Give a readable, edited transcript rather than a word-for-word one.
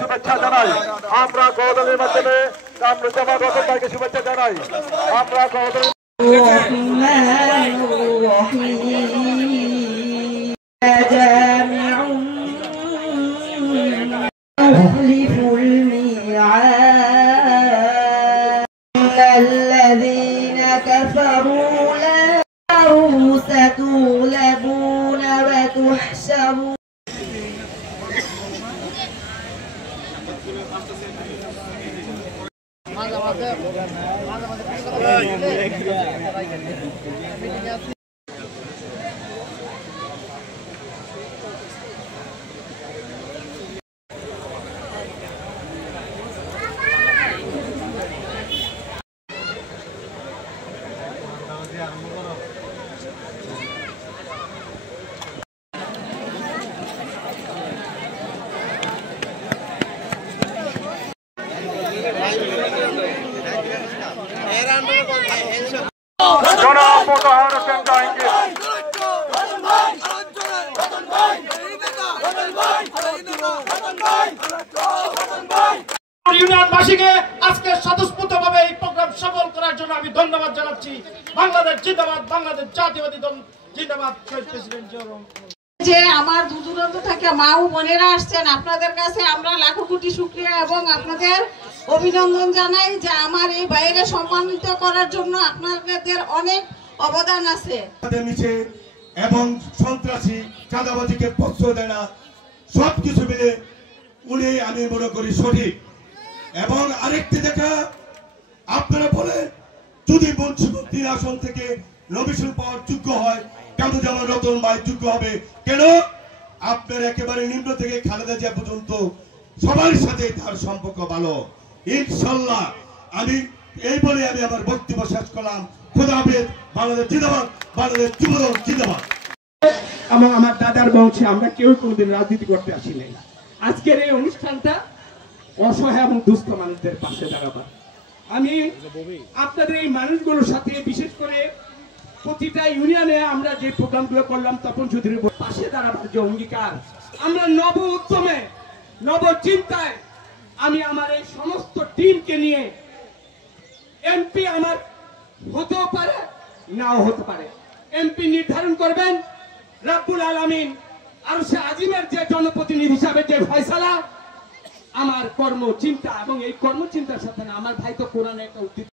শুভেচ্ছা জানাই আমরা গৌদলের মাধ্যমে কামরুজ্জামান রতন ভাইকে শুভেচ্ছা জানাই আমরা গৌদলের الذين كفروا لا ستغلبون وتحشرون ইউনিয়নবাসীকে আজকে স্বতঃস্ফূর্তভাবে এই প্রোগ্রাম সফল করার জন্য আমি ধন্যবাদ জানাচ্ছি। বাংলাদেশ জিন্দাবাদ, বাংলাদেশ জাতীয়বাদী দল জিন্দাবাদ। শহীদ প্রেসিডেন্ট যে আমার দূর দূরান্ত থেকে মা ও বোনেরা আসছেন, আপনাদের কাছে আমরা লাখো কোটি শুকরিয়া এবং আপনাদের অভিনন্দন জানাই যে আমার এই বাইরে সম্মানিত করার জন্য আপনাদের অনেক অবদান আছে। এবং সন্ত্রাসী চাঁদাবাজিকে প্রশ্রয় দেয় না, সবকিছু মিলে উনি আমি মনে করি সঠিক। এবং আরেকটি দেখা আপনারা বলে যদি মুন্সিগঞ্জ আসন থেকে নমিনেশন পাওয়ার যোগ্য হয় কামরুজ্জামান রতন ভাই যোগ্য হবে কেন? আপনার একেবারে নিম্ন থেকে খালেদা জিয়া পর্যন্ত সবার সাথে তার সম্পর্ক ভালো। ইনশাল্লাহ আমি এই বলে আমি আমার বক্তব্য শেষ করলাম। খোদা হাফেজ। বাংলাদেশ জিন্দাবাদ, বাংলাদেশ যুবদল জিন্দাবাদ। এবং আমার দাদার বংশে আমরা কেউ কোনোদিন রাজনীতি করতে আসি নাই। আজকের এই অনুষ্ঠানটা অসহায় এবং দুস্থ মানুষদের পাশে দাঁড়াবার। আমি আপনাদের এই মানুষগুলোর সাথে বিশেষ করে প্রতিটা ইউনিয়নে আমরা যে প্রোগ্রামগুলো করলাম তপন চৌধুরীর পাশে দাঁড়াবার যে অঙ্গীকার, আমরা নব উদ্যমে নব চিন্তায় আমি আমার এই সমস্ত টিমকে নিয়ে এমপি আমার হতেও পারে নাও হতে পারে, এমপি নির্ধারণ করবেন রব্বুল আলামিন। আর সে আজিমের যে জনপ্রতিনিধি হিসাবে যে ফয়সালা, আমার কর্মচিন্তা এবং এই কর্মচিন্তার সাথে আমার ভাই তো কোরআনে একটা উদ্ধৃতি